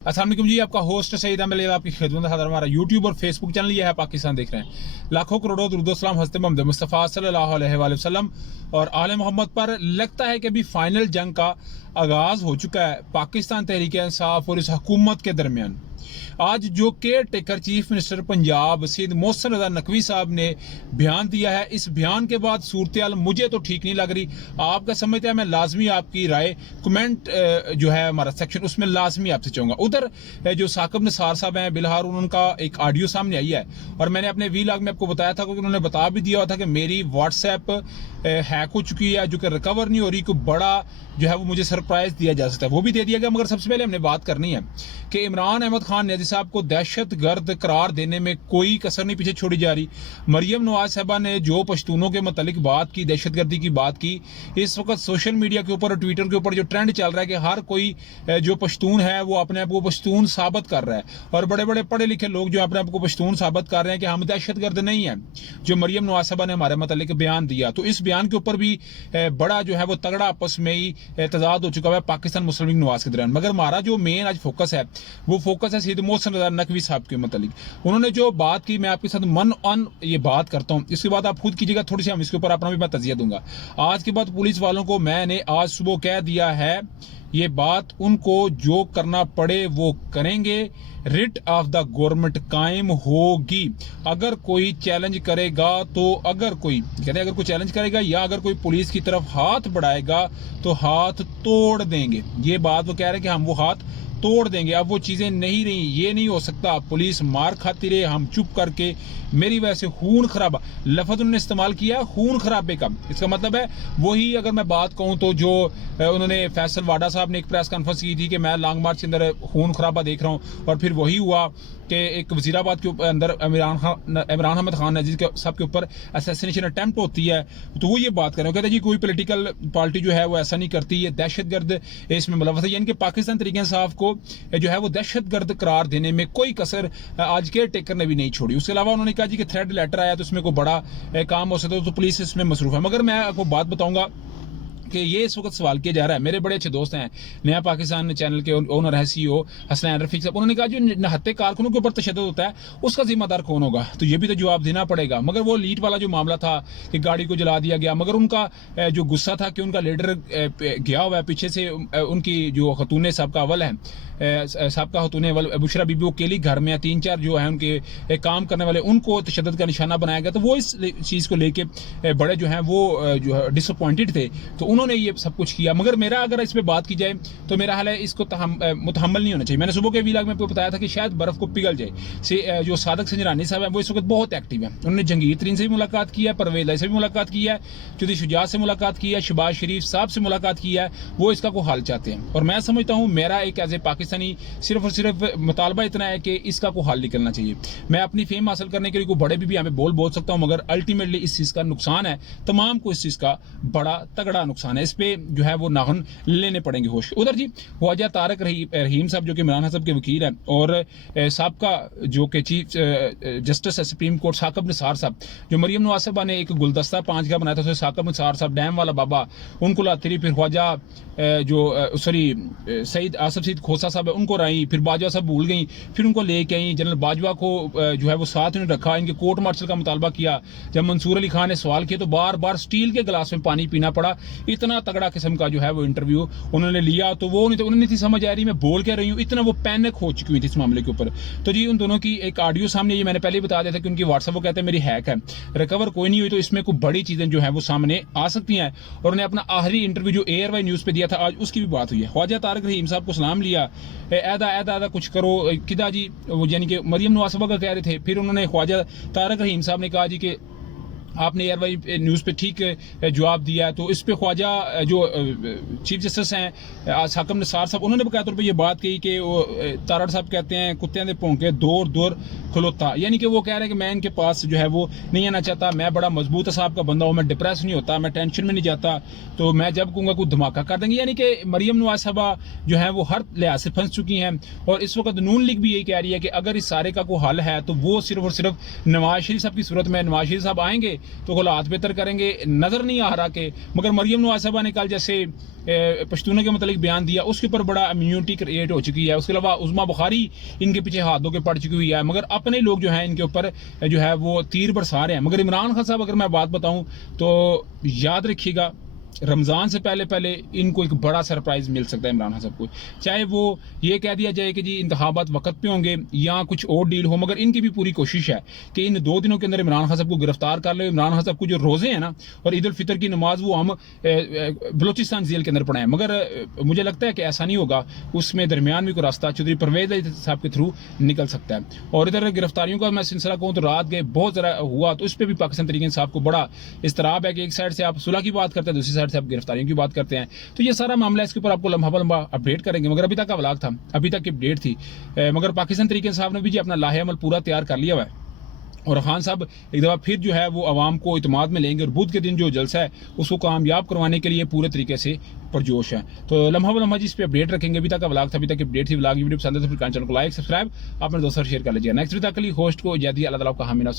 अस्सलाम वालेकुम जी, आपका होस्ट सईद अहमद आपकी खिदमत हाजिर। हमारा यूट्यूब और फेसबुक चैनल ये है पाकिस्तान देख रहे हैं। लाखों करोड़ों दुरूद सलाम हज़रत मोहम्मद मुस्तफ़ा सल्लल्लाहु अलैहि वसल्लम और आले मोहम्मद पर। लगता है कि अभी फाइनल जंग का आगाज़ हो चुका है पाकिस्तान तहरीक इंसाफ और इस हुकूमत के दरमियान। आज जो caretaker chief minister Punjab Syed Mohsin Raza Naqvi sahab ने बयान दिया है, इस बयान के बाद सूरत मुझे तो ठीक नहीं लग रही। आपका समझते हैं, मैं लाजमी आपकी राय कमेंट जो है हमारा सेक्शन उसमें लाजमी आपसे चाहूँगा। उधर जो साकिब निसार साहब हैं बिलहार, उनका एक ऑडियो सामने आई है और मैंने अपने वीलॉग में आपको बताया था, क्योंकि उन्होंने बता भी दिया था कि मेरी व्हाट्सएप हैक हो चुकी है जो कि रिकवर नहीं हो रही। कोई बड़ा जो है वो मुझे सरप्राइज दिया जा सकता है, वो भी दे दिया गया। मगर सबसे पहले हमने बात करनी है कि इमरान अहमद खान न्याजी साहब को दहशत गर्द करार देने में कोई कसर नहीं पीछे छोड़ी जा रही। मरियम नवाज साहबा ने जो पश्तूनों के मतलब बात की, दहशत गर्दी की बात की, इस वक्त सोशल मीडिया के ऊपर और ट्विटर के ऊपर जो ट्रेंड चल रहा है कि हर कोई जो पश्तून है वो अपने आप को पश्तून साबित कर रहा है, और बड़े बड़े पढ़े लिखे लोग जो अपने आप को पश्तून साबित कर रहे हैं कि हम दहशत गर्द नहीं है, जो मरियम नवाज साहबा ने हमारे मतलब बयान दिया। तो इस बयान के ऊपर भी बड़ा जो है वो तगड़ा आपस में ही तजाद हो चुका है पाकिस्तान मुस्लिम लीग नवाज के दौरान। मगर हमारा जो मेन आज फोकस है वो फोकस है सैयद मोहसिन रज़ा नकवी साहब के मतलब। उन्होंने जो बात की, मैं आपके साथ मन ऑन ये बात करता हूँ, इसके बाद आप खुद कीजिएगा थोड़ी सी, हम इसके ऊपर अपना भी मैं तजिया दूंगा। आज के बाद पुलिस वालों को मैंने आज सुबह कह दिया है, ये बात उनको जो करना पड़े वो करेंगे, रिट ऑफ द गवर्नमेंट कायम होगी। अगर कोई चैलेंज करेगा तो अगर कोई चैलेंज करेगा या अगर कोई पुलिस की तरफ हाथ बढ़ाएगा तो हाथ तोड़ देंगे। ये बात वो कह रहे हैं कि हम वो हाथ तोड़ देंगे। अब वो चीज़ें नहीं रही, ये नहीं हो सकता। पुलिस मार खाती रहे, हम चुप करके, मेरी वजह से खून खराबा, लफ्ज़ उन्होंने इस्तेमाल किया खून खराबे का। इसका मतलब है वही, अगर मैं बात कहूँ तो जो उन्होंने फैसल वाडा साहब ने एक प्रेस कॉन्फ्रेंस की थी कि मैं लॉन्ग मार्च के अंदर खून खराबा देख रहा हूँ, और फिर वही हुआ कि एक वजीराबाद के अंदर इमरान अहमद खान नजीर साहब के ऊपर असैसिनेशन अटेम्प्ट होती है। तो वो ये बात कर रहे हैं, कहते हैं जी कोई पॉलिटिकल पार्टी जो है वो ऐसा नहीं करती, ये दहशतगर्द इसमें मुलव्वस है। यानी कि पाकिस्तान तहरीक इंसाफ को जो है वो दहशतगर्द करार देने में कोई कसर आज केयर टेकर ने भी नहीं छोड़ी। उसके अलावा उन्होंने कहा जी कि थ्रेड लेटर आया तो उसमें कोई बड़ा काम हो सकता है, तो पुलिस इसमें मसरूफ है। मगर मैं आपको बात बताऊंगा कि ये इस वक्त सवाल किया जा रहा है, मेरे बड़े अच्छे दोस्त हैं, नया पाकिस्तान चैनल के ओनर है CEO हसनैन रफीक साहब, उन्होंने कहा जो निहत्ते कारकुनों के ऊपर तशद्दुद होता है उसका जिम्मेदार कौन होगा, तो ये भी तो जवाब देना पड़ेगा। मगर वो लीड वाला जो मामला था कि गाड़ी को जला दिया गया, मगर उनका जो गुस्सा था कि उनका लीडर गया हुआ है पीछे से, उनकी जो खतून सबका अवल है, सबका खतून अवल बुशरा बीबी वो अकेली घर में 3-4 जो है उनके काम करने वाले, उनको तशद्दुद का निशाना बनाया गया। तो वो इस चीज़ को लेके बड़े जो हैं वो जो है डिसअपॉइंटेड थे, तो उन्होंने ये सब कुछ किया। मगर मेरा अगर इस पे बात की जाए तो मेरा हाल है इसको मुतहम्मल नहीं होना चाहिए। मैंने सुबह के व्लॉग में आपको बताया था कि शायद बर्फ को पिघल जाए। जो सादक संजरानी साहब है वो इस वक्त बहुत एक्टिव है, उन्होंने जंगीर तरीन से भी मुलाकात की है, परवेज से भी मुलाकात की है, चौधरी शुजात से मुलाकात की है, शहबाज शरीफ साहब से मुलाकात की है। वो इसका को हल चाहते हैं, और मैं समझता हूँ मेरा एक एज ए पाकिस्तानी सिर्फ और सिर्फ मुतालबा इतना है कि इसका को हल निकलना चाहिए। मैं अपनी फेम हासिल करने के लिए कोई बड़े भी यहाँ पे बोल सकता हूँ, मगर अल्टीमेटली इस चीज़ का नुकसान है, तमाम को इस चीज़ का बड़ा तगड़ा नुकसान है। इस पे जो है वो नाखुन लेने पड़ेंगे होश। उधर जी ख्वाजा तारक रहीम साहब जो कि इमरान साहब के वकील हैं, और सबका जो कि चीफ जस्टिस है सुप्रीम कोर्ट साकिब निसार साहब, जो मरियम नवाज साहबा ने एक गुलदस्ता 5 का बनाया था, उसमें साकिब निसार साहब डैम वाला बाबा उनको लाती रही, फिर ख्वाजा जो सईद आसफ सईद खोसा साहब है उनको लाई, फिर बाजवा साहब भूल गई, फिर उनको लेके आई, जनरल बाजवा को जो है वो साथ उन्हें रखा, इनके कोर्ट मार्शल का मुतालबा किया। जब मंसूर अली खान ने सवाल किया तो बार बार स्टील के गिलास में पानी पीना पड़ा। इतना तगड़ा किस्म का जो है वो इंटरव्यू उन्होंने लिया, तो वो नहीं तो उन्हें नहीं थी समझ आ रही मैं बोल क्या रही हूँ, इतना वो पैनिक हो चुकी हुई थी इस मामले के ऊपर। तो जी उन दोनों की एक ऑडियो सामने, ये मैंने पहले ही बता दिया था कि उनकी व्हाट्सएप वो कहते हैं मेरी हैक है, रिकवर कोई नहीं हुई, तो इसमें कोई बड़ी चीजें जो है वो सामने आ सकती हैं। और उन्हें अपना आखिरी इंटरव्यू जो ARY न्यूज पे दिया था आज, उसकी भी बात हुई है। ख्वाजा तारक रहीम साहब को सलाम लिया, ऐदा कुछ करो किदा जी, यानी कि मरियम नवाज साहबा का कह रहे थे। फिर उन्होंने ख्वाजा तारक रहीम साहब ने कहा जी कि आपने ARY न्यूज़ पे ठीक जवाब दिया है। तो इस पे ख्वाजा जो चीफ जस्टिस हैं साकिब निसार साहब, उन्होंने बकाया तौर पे ये बात कही कि तारड़ साहब कहते हैं कुत्ते दे भौंके दूर दूर खलोता, यानी कि वो कह रहे हैं कि मैं इनके पास जो है वो नहीं आना चाहता, मैं बड़ा मजबूत साहब का बंदा हूँ, मैं डिप्रेस नहीं होता, मैं टेंशन में नहीं जाता, तो मैं जब कहूँगा कोई धमाका कर देंगे। यानी कि मरियम नवाज साहबा जो है वो हर लिहाज से फंस चुकी हैं, और इस वक्त नून लीग भी यही कह रही है कि अगर इस सारे का कोई हल है तो वो सिर्फ और सिर्फ नवाज शरीफ साहब की सूरत में, नवाज शरीफ साहब आएंगे تو حالات بہتر کریں گے. نظر نہیں آ رہا کہ مگر مریم نواز صاحبہ نے کل جیسے پشتونوں کے متعلق بیان دیا اس کے اوپر بڑا امیونٹی کریٹ ہو چکی ہے. اس کے علاوہ عظمیٰ بخاری ان کے پیچھے ہاتھ دھو کے پڑ چکی ہوئی ہے, مگر اپنے لوگ جو ہیں ان کے اوپر جو ہے وہ تیر برسا رہے ہیں. مگر عمران خان صاحب اگر میں بات بتاؤں تو یاد رکھیے گا رمضان سے پہلے ان کو ایک بڑا سرپرائز مل سکتا ہے عمران خان صاحب کو. چاہے وہ یہ کہہ دیا جائے کہ جی انتخابات وقت پہ ہوں گے یا کچھ اور ڈیل ہو, مگر ان کی بھی پوری کوشش ہے کہ ان 2 دنوں کے اندر عمران خان صاحب کو گرفتار کر لے. عمران خان صاحب کو جو روزے ہیں نا اور عید الفطر کی نماز وہ ہم بلوچستان ضلع کے اندر پڑھائیں, مگر مجھے لگتا ہے کہ ایسا نہیں ہوگا. اس میں درمیان بھی کوئی راستہ چودھری پرویز صاحب کے تھرو نکل سکتا ہے. اور ادھر گرفتاریوں کا میں سلسلہ کہوں تو رات گئے بہت ذرا ہوا, تو اس پہ بھی پاکستان تحریک انصاف کو بڑا اضطراب ہے کہ ایک سائڈ سے آپ صلح کی بات کرتے ہیں, دوسری سائڈ سے آپ گرفتاریوں کی بات کرتے ہیں. تو یہ سارا معاملہ اس کے اوپر آپ کو لمحہ اپڈیٹ کریں گے. مگر ابھی تک کا ولاگ تھا, ابھی تک کی اپڈیٹ تھی, مگر پاکستان تحریک انصاف نے بھی جی اپنا لاہے عمل پورا تیار کر لیا ہوا ہے. اور خان صاحب ایک دفعہ پھر جو ہے وہ عوام کو اعتماد میں لیں گے اور بدھ کے دن جو جلسہ ہے اس کو کامیاب کروانے کے لیے پورے طریقے سے پرجوش ہیں. تو لمحہ جس پہ اپڈیٹ رکھیں گے. ابھی تک کا ولاگ تھا, ابھی تک کی اپڈیٹ تھی. ولاگ ویڈیو پسند ہے تو پھر چینل کو لائک سبسکرائب اپنے دوستوں شیئر کر لیجیے. نیکسٹ ویک تک کے لیے ہوسٹ کو اجازت دی. اللہ تعالیٰ کا حامی ناصر.